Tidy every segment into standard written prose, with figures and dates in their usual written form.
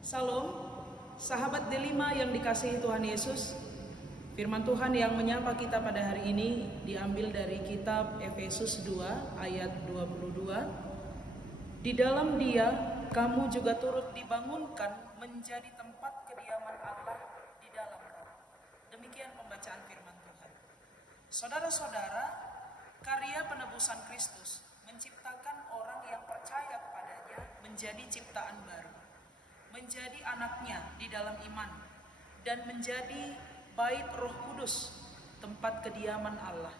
Salam, sahabat Delima yang dikasihi Tuhan Yesus. Firman Tuhan yang menyapa kita pada hari ini diambil dari kitab Efesus 2 ayat 22. Di dalam Dia kamu juga turut dibangunkan menjadi tempat kediaman Allah di dalam Roh. Demikian pembacaan firman Tuhan. Saudara-saudara, karya penebusan Kristus menciptakan orang yang percaya kepadanya menjadi ciptaan baru, menjadi anaknya di dalam iman, dan menjadi bait Roh Kudus, tempat kediaman Allah,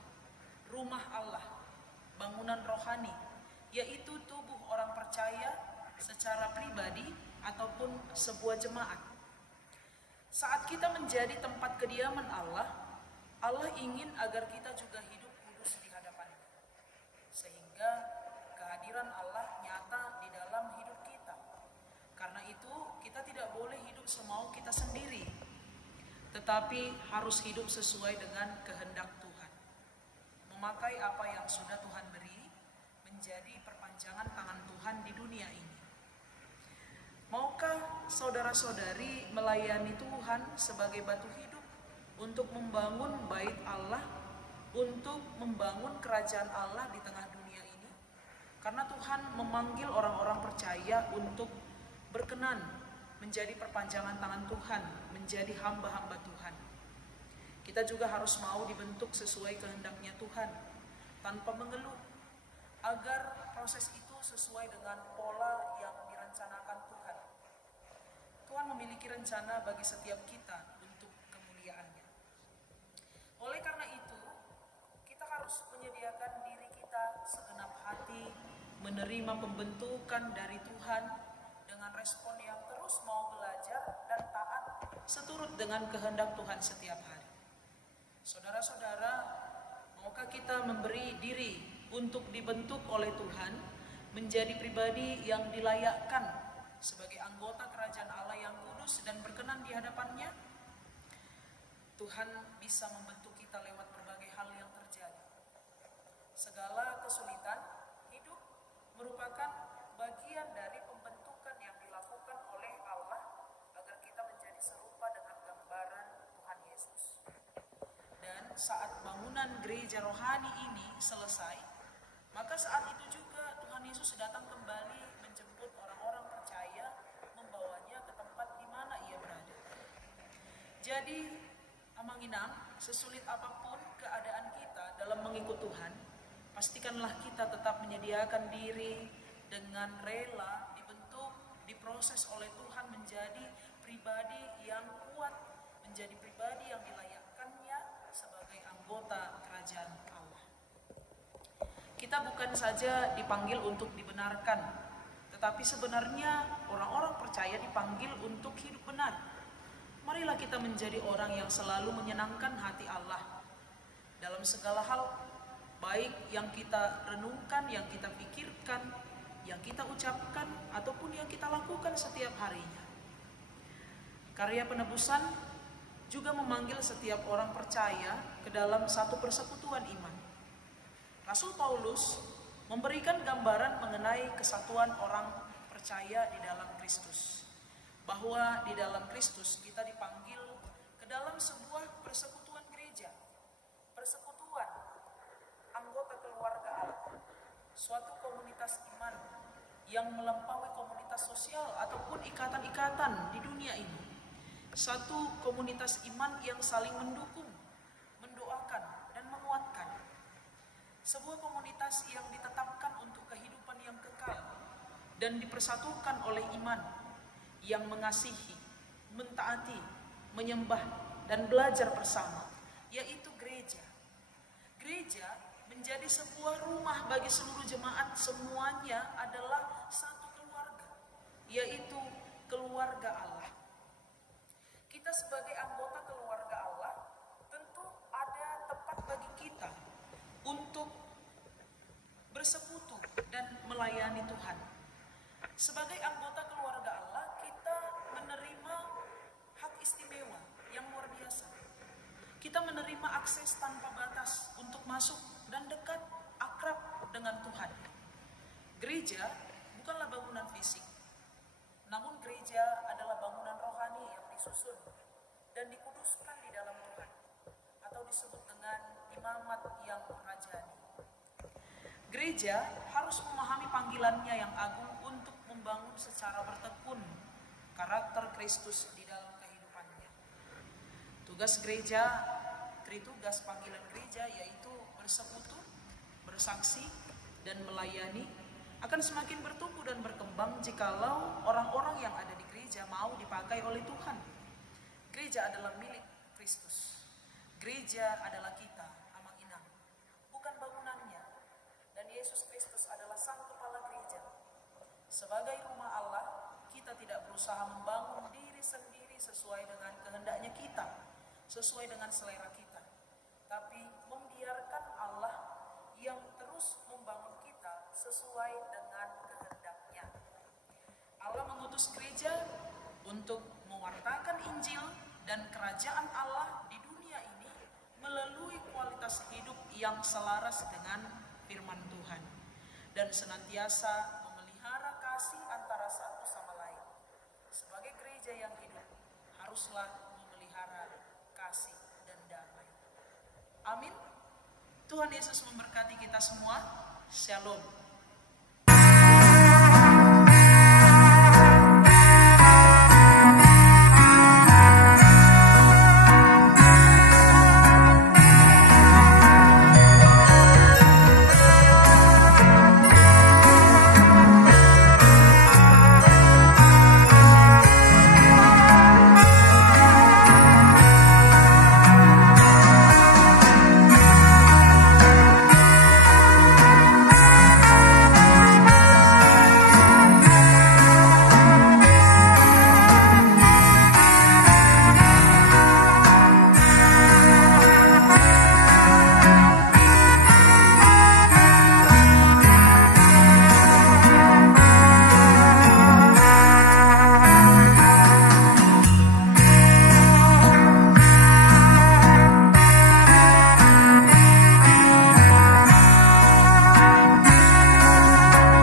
rumah Allah, bangunan rohani, yaitu tubuh orang percaya secara pribadi ataupun sebuah jemaat. Saat kita menjadi tempat kediaman Allah, Allah ingin agar kita juga hidup kudus di hadapan-Nya, sehingga kehadiran Allah nyata di dalam hidup kita. Karena itu kita tidak boleh hidup semau kita sendiri, tetapi harus hidup sesuai dengan kehendak Tuhan. Memakai apa yang sudah Tuhan beri, menjadi perpanjangan tangan Tuhan di dunia ini. Maukah saudara-saudari melayani Tuhan sebagai batu hidup untuk membangun bait Allah, untuk membangun kerajaan Allah di tengah dunia ini? Karena Tuhan memanggil orang-orang percaya untuk berkenan menjadi perpanjangan tangan Tuhan, menjadi hamba-hamba Tuhan. Kita juga harus mau dibentuk sesuai kehendaknya Tuhan, tanpa mengeluh, agar proses itu sesuai dengan pola yang direncanakan Tuhan. Tuhan memiliki rencana bagi setiap kita untuk kemuliaan-Nya. Oleh karena itu, kita harus menyediakan diri kita segenap hati, menerima pembentukan dari Tuhan, dengan respon yang terus mau belajar dan taat seturut dengan kehendak Tuhan setiap hari. Saudara-saudara, maukah kita memberi diri untuk dibentuk oleh Tuhan menjadi pribadi yang dilayakkan sebagai anggota kerajaan Allah yang kudus dan berkenan di hadapan-Nya? Tuhan bisa membentuk kita lewat berbagai hal yang terjadi. Segala kesulitan hidup merupakan bagian dari pembentukan yang dilakukan oleh Allah agar kita menjadi serupa dengan gambaran Tuhan Yesus. Dan saat bangunan gereja rohani ini selesai, maka saat itu juga Tuhan Yesus datang kembali menjemput orang-orang percaya, membawanya ke tempat di mana Ia berada. Jadi, amanginam, sesulit apapun keadaan kita dalam mengikut Tuhan, pastikanlah kita tetap menyediakan diri dengan rela dibentuk, diproses oleh Tuhan menjadi pribadi yang kuat, menjadi pribadi yang dilayakkannya sebagai anggota kerajaan Allah. Kita bukan saja dipanggil untuk dibenarkan, tetapi sebenarnya orang-orang percaya dipanggil untuk hidup benar. Marilah kita menjadi orang yang selalu menyenangkan hati Allah dalam segala hal, baik yang kita renungkan, yang kita pikirkan, yang kita ucapkan, ataupun yang kita lakukan setiap harinya. Karya penebusan juga memanggil setiap orang percaya ke dalam satu persekutuan iman. Rasul Paulus memberikan gambaran mengenai kesatuan orang percaya di dalam Kristus, bahwa di dalam Kristus kita dipanggil ke dalam sebuah persekutuan gereja, persekutuan anggota keluarga Allah, suatu komunitas iman yang melampaui komunitas sosial ataupun ikatan-ikatan di dunia ini. Satu komunitas iman yang saling mendukung, mendoakan, dan menguatkan. Sebuah komunitas yang ditetapkan untuk kehidupan yang kekal dan dipersatukan oleh iman yang mengasihi, mentaati, menyembah, dan belajar bersama, yaitu gereja. Gereja menjadi sebuah rumah bagi seluruh jemaat, semuanya adalah satu keluarga, yaitu keluarga Allah. Kita sebagai anggota keluarga Allah, tentu ada tempat bagi kita untuk bersekutu dan melayani Tuhan. Sebagai anggota keluarga Allah, kita menerima hak istimewa yang luar biasa. Kita menerima akses tanpa batas untuk masuk dan dekat, akrab dengan Tuhan. Gereja bukanlah bangunan fisik, namun gereja adalah disusun dan dikuduskan di dalam Tuhan, atau disebut dengan imamat yang rajani. Gereja harus memahami panggilannya yang agung untuk membangun secara bertekun karakter Kristus di dalam kehidupannya. Tugas gereja, tritugas panggilan gereja yaitu bersekutu, bersaksi, dan melayani akan semakin bertumbuh dan berkembang jikalau orang-orang yang ada di gereja mau dipakai oleh Tuhan. Gereja adalah milik Kristus. Gereja adalah kita, amang inang, bukan bangunannya. Dan Yesus Kristus adalah sang kepala gereja. Sebagai rumah Allah, kita tidak berusaha membangun diri sendiri sesuai dengan kehendaknya kita, sesuai dengan selera kita, tapi membiarkan Allah yang terus membangun kita sesuai dengan kehendaknya. Allah mengutus gereja untuk mewartakan Injil dan kerajaan Allah di dunia ini melalui kualitas hidup yang selaras dengan firman Tuhan dan senantiasa memelihara kasih antara satu sama lain. Sebagai gereja yang hidup, haruslah memelihara kasih dan damai. Amin. Tuhan Yesus memberkati kita semua. Shalom.